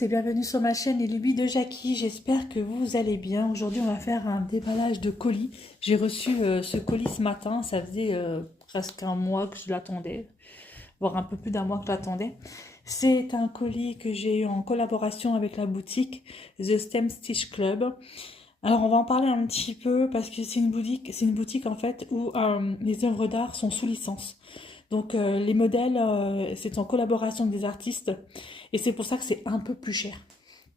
tous et bienvenue sur ma chaîne Les Lubies de Jackie. J'espère que vous allez bien. Aujourd'hui, on va faire un déballage de colis. J'ai reçu ce colis ce matin. Ça faisait presque un mois que je l'attendais, voire un peu plus d'un mois que je l'attendais. C'est un colis que j'ai eu en collaboration avec la boutique The Stem Stitch Club. Alors, on va en parler un petit peu parce que c'est une boutique en fait où les œuvres d'art sont sous licence. Donc les modèles, c'est en collaboration avec des artistes et c'est pour ça que c'est un peu plus cher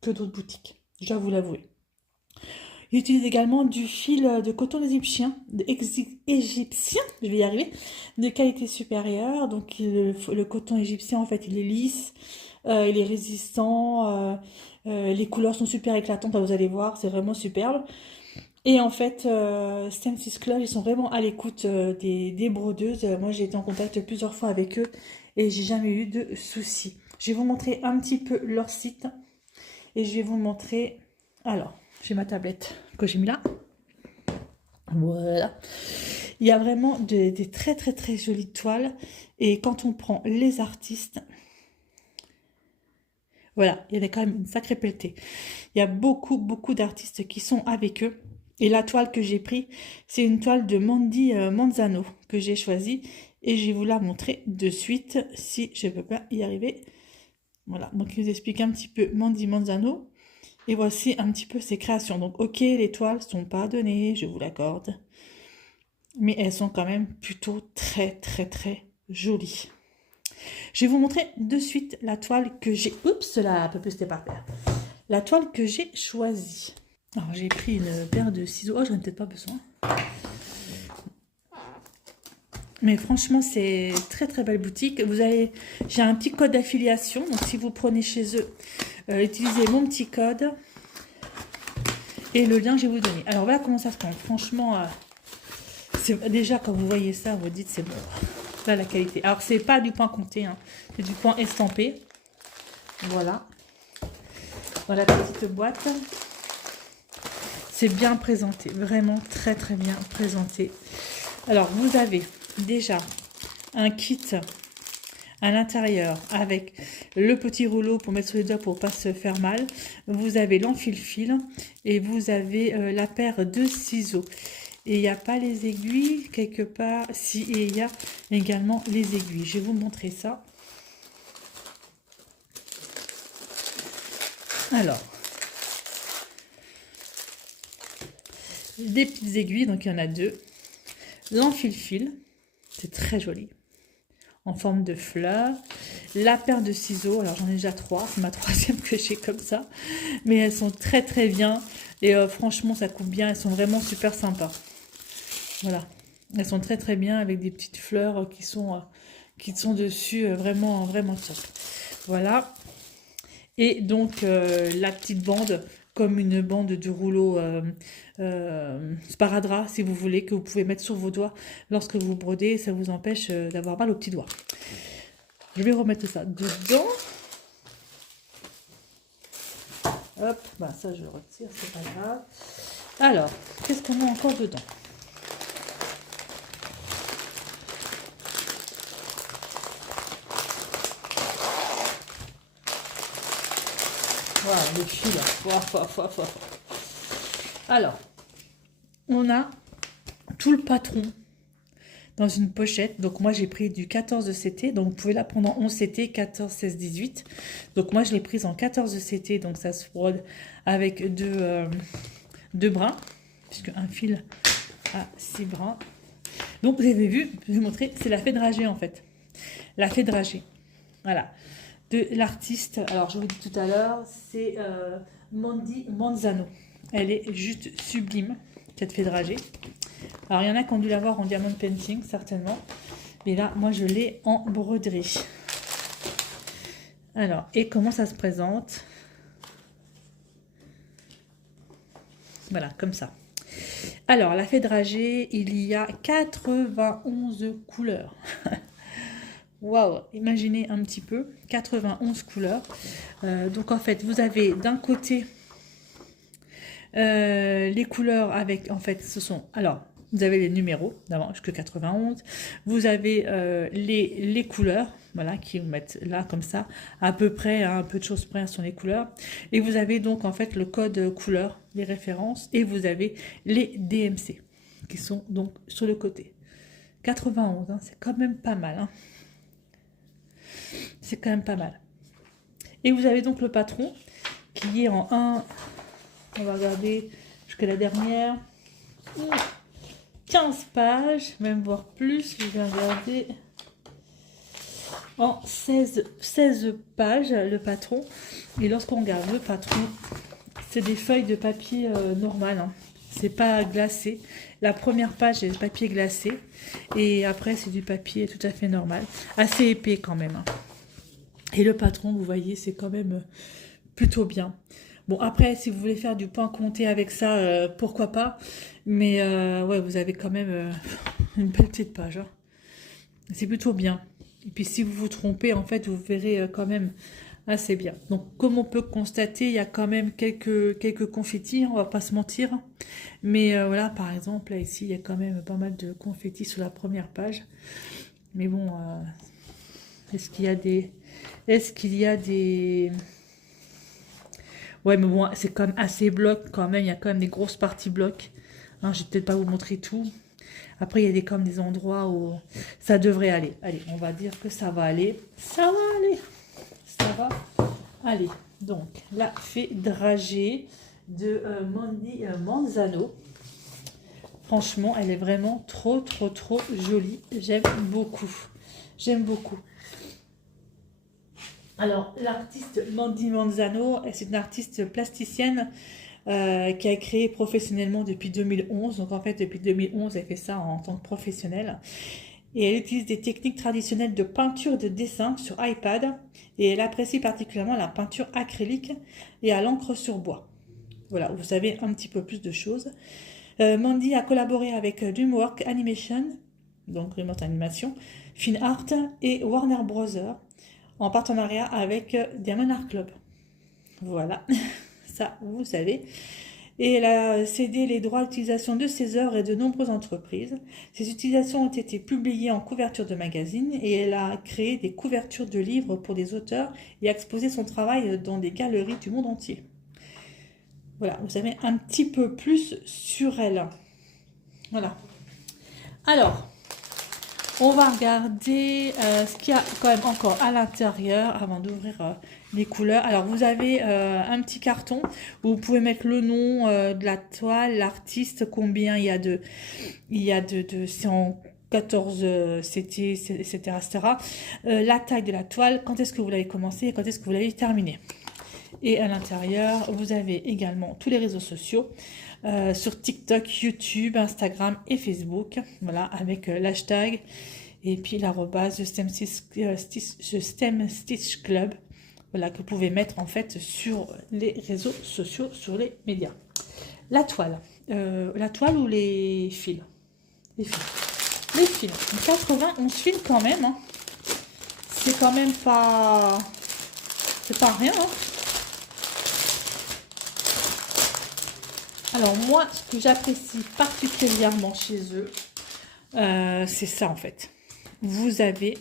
que d'autres boutiques, je dois vous l'avouer. Ils utilisent également du fil de coton égyptien, je vais y arriver, de qualité supérieure. Donc le coton égyptien en fait il est lisse, il est résistant, les couleurs sont super éclatantes, vous allez voir, c'est vraiment superbe. Et en fait, Stem Stitch Club, ils sont vraiment à l'écoute des brodeuses. Moi, j'ai été en contact plusieurs fois avec eux et j'ai jamais eu de soucis. Je vais vous montrer un petit peu leur site et je vais vous montrer... Alors, j'ai ma tablette que j'ai mis là. Voilà. Il y a vraiment des très très très jolies toiles et quand on prend les artistes... Voilà, il y avait quand même une sacrée pelletée. Il y a beaucoup d'artistes qui sont avec eux. Et la toile que j'ai pris, c'est une toile de Mandy Manzano que j'ai choisie. Et je vais vous la montrer de suite si je ne peux pas y arriver. Voilà, donc il vous explique un petit peu Mandy Manzano. Et voici un petit peu ses créations. Donc ok, les toiles ne sont pas données, je vous l'accorde. Mais elles sont quand même plutôt très jolies. Je vais vous montrer de suite la toile que j'ai... Oups, là, un peu plus, c'était par terre. La toile que j'ai choisie. Alors, j'ai pris une paire de ciseaux. Oh, j'en ai peut-être pas besoin. Mais franchement, c'est très belle boutique. J'ai un petit code d'affiliation. Donc, si vous prenez chez eux, utilisez mon petit code. Et le lien, je vais vous donner. Alors, voilà comment ça se passe. Franchement, déjà, quand vous voyez ça, vous dites c'est bon. Là, la qualité. Alors, c'est pas du point compté. Hein. C'est du point estampé. Voilà. Dans la petite boîte. C'est bien présenté, vraiment très bien présenté. Alors, vous avez déjà un kit à l'intérieur avec le petit rouleau pour mettre sur les doigts pour ne pas se faire mal. Vous avez l'enfile-fil et vous avez la paire de ciseaux. Et il n'y a pas les aiguilles quelque part. Si, et il y a également les aiguilles. Je vais vous montrer ça. Alors, des petites aiguilles, donc il y en a deux. L'enfile-fil, c'est très joli, en forme de fleur. La paire de ciseaux, alors j'en ai déjà trois, c'est ma troisième que j'ai comme ça. Mais elles sont très bien. Et franchement, ça coupe bien, elles sont vraiment super sympas. Voilà, elles sont très bien avec des petites fleurs qui sont dessus, vraiment top. Voilà. Et donc, la petite bande, comme une bande de rouleau sparadrap, si vous voulez, que vous pouvez mettre sur vos doigts lorsque vous brodez. Ça vous empêche d'avoir mal aux petits doigts. Je vais remettre ça dedans. Hop, bah ça je le retire, c'est pas grave. Alors, qu'est-ce qu'on a encore dedans? Voilà, le fil. Alors, on a tout le patron dans une pochette. Donc, moi, j'ai pris du 14 CT. Donc, vous pouvez la prendre en 11 CT, 14, 16, 18. Donc, moi, je l'ai prise en 14 CT. Donc, ça se brode avec deux brins, puisque un fil a 6 brins. Donc, vous avez vu, je vais vous montrer, c'est la fée dragée, en fait. La fée dragée. Voilà. De l'artiste, alors je vous dis tout à l'heure, c'est Mandy Manzano. Elle est juste sublime, cette fée dragée. Alors il y en a qui ont dû l'avoir en diamond painting, certainement. Mais là, moi je l'ai en broderie. Alors, et comment ça se présente? Voilà, comme ça. Alors, la fée dragée, il y a 91 couleurs. Waouh, imaginez un petit peu, 91 couleurs. Donc en fait, vous avez d'un côté les couleurs avec, en fait, ce sont, alors, Vous avez les numéros d'avant jusqu'à 91. Vous avez les couleurs, voilà, qui vous mettent là comme ça, à peu près, hein, un peu de choses près sont les couleurs. Et vous avez donc en fait le code couleur, les références, et vous avez les DMC qui sont donc sur le côté. 91, hein, c'est quand même pas mal. Hein. C'est quand même pas mal. Et vous avez donc le patron qui est en 1, on va regarder jusqu'à la dernière, 15 pages, même voire plus, je vais regarder, en 16 pages le patron. Et lorsqu'on regarde le patron, c'est des feuilles de papier normal, hein. C'est pas glacé. La première page est du papier glacé et après c'est du papier tout à fait normal, assez épais quand même, hein. Et le patron, vous voyez, c'est quand même plutôt bien. Bon, après, si vous voulez faire du point compté avec ça, pourquoi pas. Mais ouais, vous avez quand même une belle petite page, hein. C'est plutôt bien. Et puis si vous vous trompez, en fait, vous verrez quand même assez bien. Donc, comme on peut constater, il y a quand même quelques confettis, on va pas se mentir. Mais voilà, par exemple, là, ici, il y a quand même pas mal de confettis sur la première page. Mais bon, est-ce qu'il y a des... Ouais, mais bon, c'est quand même assez bloc quand même. Il y a quand même des grosses parties blocs. Hein, je vais peut-être pas vous montrer tout. Après, il y a comme des endroits où ça devrait aller. Allez, on va dire que ça va aller. Ça va aller. Ça va aller. Donc, la fée dragée de Mandy Manzano. Franchement, elle est vraiment trop jolie. J'aime beaucoup. J'aime beaucoup. Alors, l'artiste Mandy Manzano, c'est une artiste plasticienne qui a créé professionnellement depuis 2011. Donc, en fait, depuis 2011, elle fait ça en tant que professionnelle. Et elle utilise des techniques traditionnelles de peinture et de dessin sur iPad. Et elle apprécie particulièrement la peinture acrylique et à l'encre sur bois. Voilà, vous savez un petit peu plus de choses. Mandy a collaboré avec DreamWorks Animation, donc DreamWorks Animation, FinArt et Warner Bros. En partenariat avec Diamond Art Club. Voilà, ça vous savez. Et elle a cédé les droits d'utilisation de ses œuvres et de nombreuses entreprises. Ces utilisations ont été publiées en couverture de magazines et elle a créé des couvertures de livres pour des auteurs et a exposé son travail dans des galeries du monde entier. Voilà, vous savez un petit peu plus sur elle. Voilà. Alors, on va regarder ce qu'il y a quand même encore à l'intérieur avant d'ouvrir les couleurs. Alors, vous avez un petit carton où vous pouvez mettre le nom de la toile, l'artiste, combien il y a de c'est en 14 CT, etc., etc. La taille de la toile, quand est-ce que vous l'avez commencé et quand est-ce que vous l'avez terminé. Et à l'intérieur, vous avez également tous les réseaux sociaux. Sur TikTok, YouTube, Instagram et Facebook, voilà, avec l'hashtag et puis l'arrobase The STEM Stitch Club, voilà, que vous pouvez mettre en fait sur les réseaux sociaux, sur les médias. La toile ou les fils? Les fils. Les fils. 91 fils quand même, hein. C'est quand même pas... C'est pas rien, hein. Alors moi, ce que j'apprécie particulièrement chez eux, c'est ça en fait. Vous avez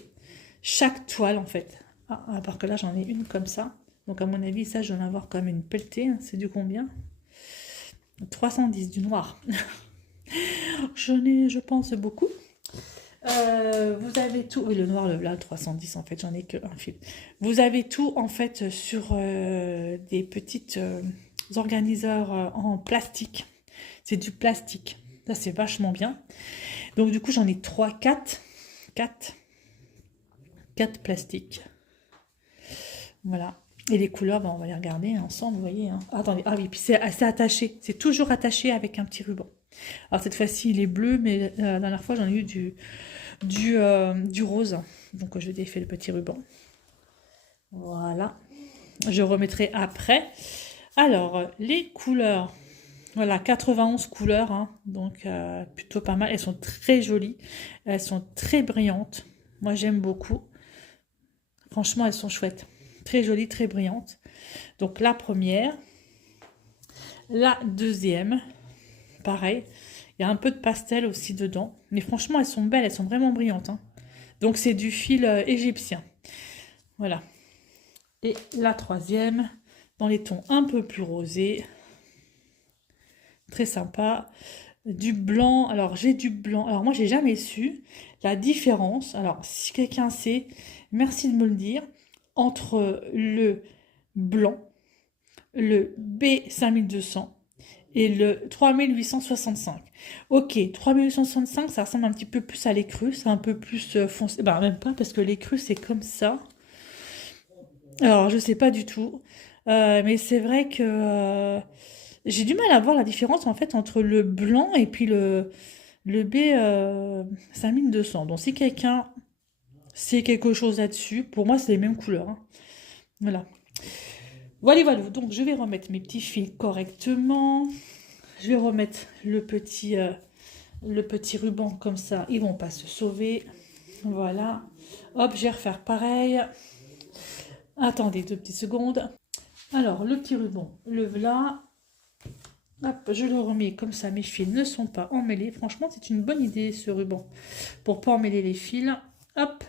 chaque toile en fait. Ah, à part que là, j'en ai une comme ça. Donc à mon avis, ça, je vais en avoir comme une pelletée. C'est du combien? 310, du noir. Je pense, beaucoup. Vous avez tout. Oui, le noir, là, le 310 en fait, j'en ai qu'un fil. Vous avez tout en fait sur des petites... organiseurs en plastique. C'est du plastique. Ça, c'est vachement bien. Donc, du coup, j'en ai 4 plastiques. Voilà. Et les couleurs, ben, on va les regarder ensemble, vous voyez. Hein. Attendez, ah oui, puis c'est attaché. C'est toujours attaché avec un petit ruban. Alors, cette fois-ci, il est bleu, mais la dernière fois, j'en ai eu du rose. Donc, je défais le petit ruban. Voilà. Je remettrai après. Alors, les couleurs, voilà, 91 couleurs, hein, donc plutôt pas mal. Elles sont très jolies, elles sont très brillantes. Moi, j'aime beaucoup. Franchement, elles sont chouettes. Très jolies, très brillantes. Donc, la première, la deuxième, pareil. Il y a un peu de pastel aussi dedans. Mais franchement, elles sont belles, elles sont vraiment brillantes, hein. Donc c'est du fil égyptien. Voilà. Et la troisième, dans les tons un peu plus rosés. Très sympa. Du blanc. Alors j'ai du blanc. Alors moi j'ai jamais su la différence. Alors si quelqu'un sait, merci de me le dire. Entre le blanc, le B5200 et le 3865. Ok, 3865, ça ressemble un petit peu plus à l'écru, c'est un peu plus foncé. Bah, même pas, parce que l'écru, c'est comme ça. Alors, je sais pas du tout. Mais c'est vrai que j'ai du mal à voir la différence, en fait, entre le blanc et puis le B 5200. Donc, si quelqu'un sait quelque chose là-dessus, pour moi, c'est les mêmes couleurs, hein. Voilà. Voilà, voilà. Donc, je vais remettre mes petits fils correctement. Je vais remettre le petit ruban comme ça, ils vont pas se sauver. Voilà. Hop, je vais refaire pareil. Attendez 2 petites secondes. Alors, le petit ruban, le voilà. Hop, je le remets comme ça, mes fils ne sont pas emmêlés. Franchement, c'est une bonne idée ce ruban pour pas emmêler les fils. Hop.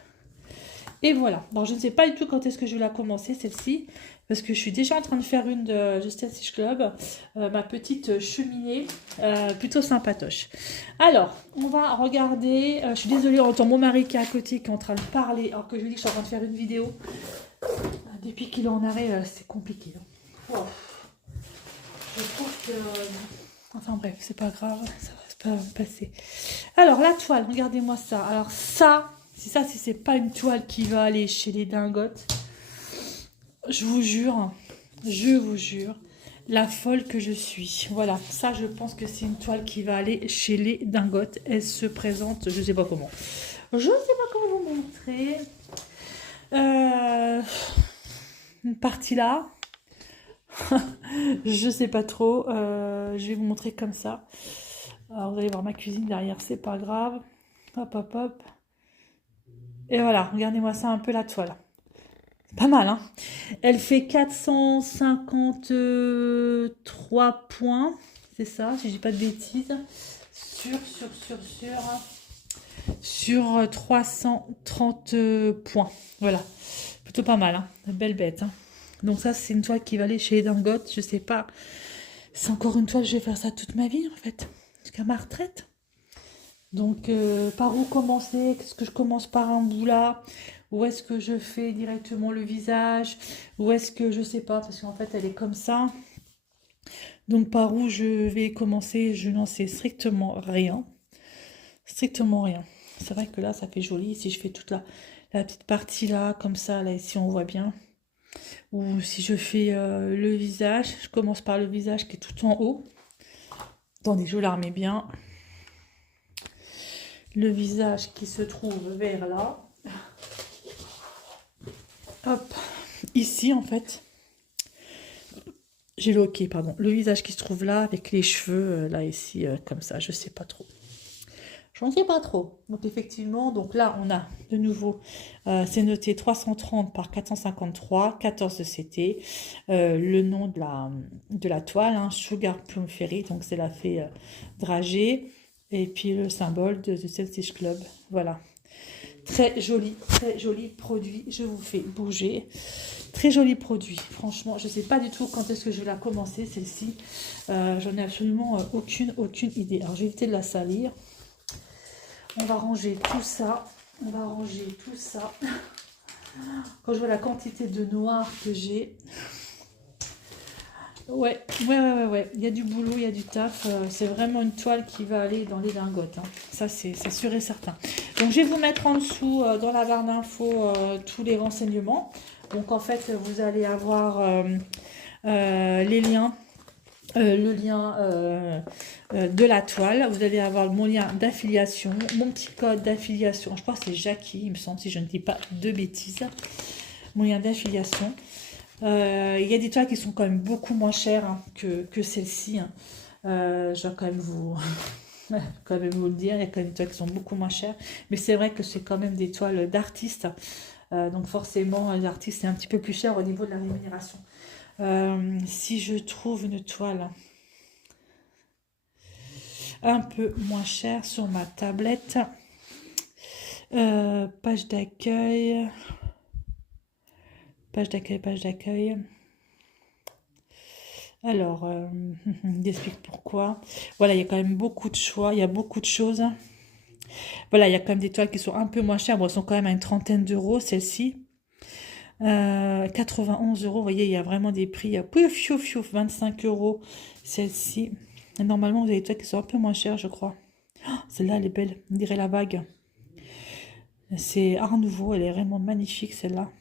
Et voilà. Alors, je ne sais pas du tout quand est-ce que je vais la commencer, celle-ci. Parce que je suis déjà en train de faire une de Just Stitch Club. Ma petite cheminée. Plutôt sympatoche. Alors, on va regarder. Je suis désolée, on entend mon mari qui est à côté, qui est en train de parler. Alors que je lui dis que je suis en train de faire une vidéo. Depuis qu'il est en arrêt, c'est compliqué. Wow. Je trouve que... enfin bref, c'est pas grave. Ça va pas passer. Alors, la toile, regardez-moi ça. Alors ça... Si c'est pas une toile qui va aller chez les dingotes, je vous jure, la folle que je suis. Voilà, ça je pense que c'est une toile qui va aller chez les dingotes. Elle se présente, je sais pas comment. Je sais pas comment vous montrer. Une partie là. Je sais pas trop. Je vais vous montrer comme ça. Alors vous allez voir ma cuisine derrière, c'est pas grave. Hop, hop, hop. Et voilà, regardez-moi ça un peu la toile. C'est pas mal, hein. Elle fait 453 points. C'est ça, si je dis pas de bêtises. Sur 330 points. Voilà. Plutôt pas mal, hein. Belle bête, hein. Donc ça, c'est une toile qui va aller chez les dingotes. Je sais pas. C'est encore une toile, je vais faire ça toute ma vie, en fait. Jusqu'à ma retraite. Donc, par où commencer? Est-ce que je commence par un bout là? Ou est-ce que je fais directement le visage? Ou est-ce que je sais pas? Parce qu'en fait, elle est comme ça. Donc, par où je vais commencer? Je n'en sais strictement rien. Strictement rien. C'est vrai que là, ça fait joli. Si je fais toute la petite partie là, comme ça, là, ici, on voit bien. Ou si je fais le visage, je commence par le visage qui est tout en haut. Attendez, je la remets bien. Le visage qui se trouve vers là. Hop, ici en fait. J'ai le ok, pardon. Le visage qui se trouve là avec les cheveux là ici comme ça. Je sais pas trop. J'en sais pas trop. Donc effectivement, donc là on a de nouveau, c'est noté 330 par 453, 14 de CT. Le nom de la toile, hein, Sugar Plum Fairy, donc c'est la fée dragée. Et puis le symbole de The Stitch Club. Voilà. Très joli produit. Je vous fais bouger. Très joli produit. Franchement, je ne sais pas du tout quand est-ce que je vais la commencer, celle-ci. J'en ai absolument aucune idée. Alors, je vais éviter de la salir. On va ranger tout ça. Quand je vois la quantité de noir que j'ai... Ouais. Il y a du boulot, il y a du taf. C'est vraiment une toile qui va aller dans les lingotes, hein. Ça, c'est sûr et certain. Donc, je vais vous mettre en dessous, dans la barre d'infos, tous les renseignements. Donc, en fait, vous allez avoir les liens. Le lien de la toile. Vous allez avoir mon lien d'affiliation, mon petit code d'affiliation. Je crois que c'est Jackie, il me semble, si je ne dis pas de bêtises. Mon lien d'affiliation. Il y a des toiles qui sont quand même beaucoup moins chères, hein, que celle-ci, hein. Je vais quand même vous le dire. Il y a quand même des toiles qui sont beaucoup moins chères. Mais c'est vrai que c'est quand même des toiles d'artistes. Donc forcément, les artistes, c'est un petit peu plus cher au niveau de la rémunération. Si je trouve une toile... un peu moins cher sur ma tablette. Page d'accueil. Page d'accueil, page d'accueil. Alors, j'explique pourquoi. Voilà, il y a quand même beaucoup de choix, il y a beaucoup de choses. Voilà, il y a quand même des toiles qui sont un peu moins chères. Bon, elles sont quand même à une trentaine d'euros, celle-ci. 91 euros, vous voyez, il y a vraiment des prix. Pouf, chouf, chouf, 25 euros, celle-ci. Normalement, vous avez des toiles qui sont un peu moins chères, je crois. Oh, celle-là, elle est belle, on dirait la bague. C'est Art Nouveau, elle est vraiment magnifique, celle-là.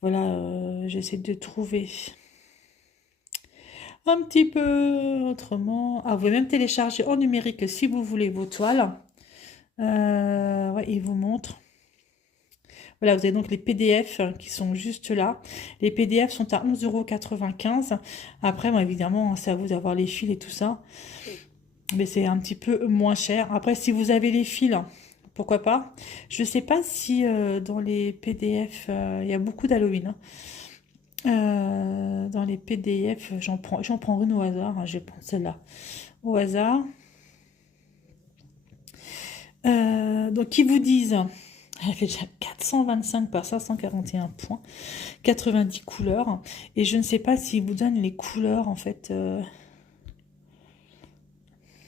Voilà, j'essaie de trouver un petit peu autrement. Ah, vous pouvez même télécharger en numérique si vous voulez vos toiles. Ouais, il vous montre. Voilà, vous avez donc les PDF qui sont juste là. Les PDF sont à 11,95 €. Après, bon, évidemment, c'est à vous d'avoir les fils et tout ça. Mais c'est un petit peu moins cher. Après, si vous avez les fils, pourquoi pas. Je ne sais pas si dans les PDF, il y a beaucoup d'Halloween. Dans les PDF, j'en prends une au hasard. Hein, je vais prendre celle-là au hasard. Donc, ils vous disent, elle fait déjà 425 par 541 points, 90 couleurs. Et je ne sais pas s'ils vous donnent les couleurs, en fait.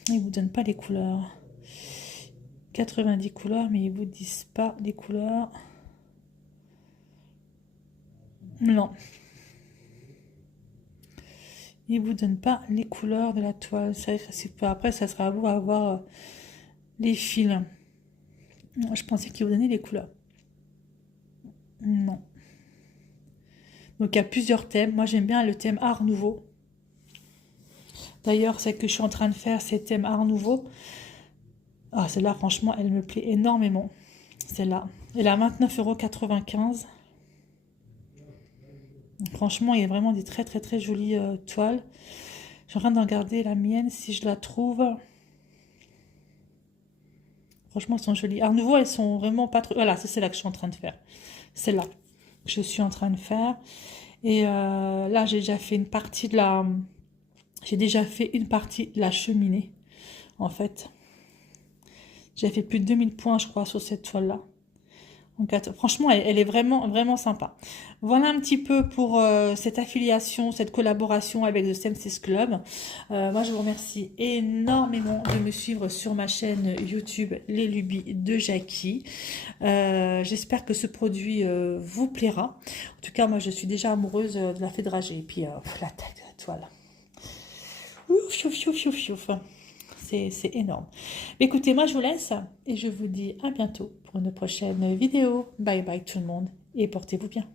Ils ne vous donnent pas les couleurs. 90 couleurs, mais ils ne vous disent pas les couleurs. Non. Ils ne vous donnent pas les couleurs de la toile. Après, ça sera à vous à avoir les fils. Je pensais qu'ils vous donnaient les couleurs. Non. Donc, il y a plusieurs thèmes. Moi, j'aime bien le thème Art Nouveau. D'ailleurs, celle que je suis en train de faire, c'est thème Art Nouveau. Ah, celle-là, franchement, elle me plaît énormément. Celle-là. Elle est à 29,95 €. Franchement, il y a vraiment des très, très, très jolies toiles. Je suis en train de regarder la mienne, si je la trouve. Franchement, elles sont jolies. Art Nouveau, elles sont vraiment pas trop... Voilà, c'est celle-là que je suis en train de faire. Celle-là que je suis en train de faire. Et là, j'ai déjà fait une partie de la... J'ai déjà fait une partie de la cheminée, en fait. J'ai fait plus de 2000 points, je crois, sur cette toile-là. Donc, franchement, elle est vraiment, vraiment sympa. Voilà un petit peu pour cette affiliation, cette collaboration avec The Senses Club. Moi, je vous remercie énormément de me suivre sur ma chaîne YouTube Les Lubies de Jackie. J'espère que ce produit vous plaira. En tout cas, moi, je suis déjà amoureuse de la fée dragée. Et puis, la taille de la toile. Ouf, chouf, chouf, chouf, chouf. C'est énorme. Écoutez, moi je vous laisse et je vous dis à bientôt pour une prochaine vidéo. Bye bye tout le monde et portez-vous bien.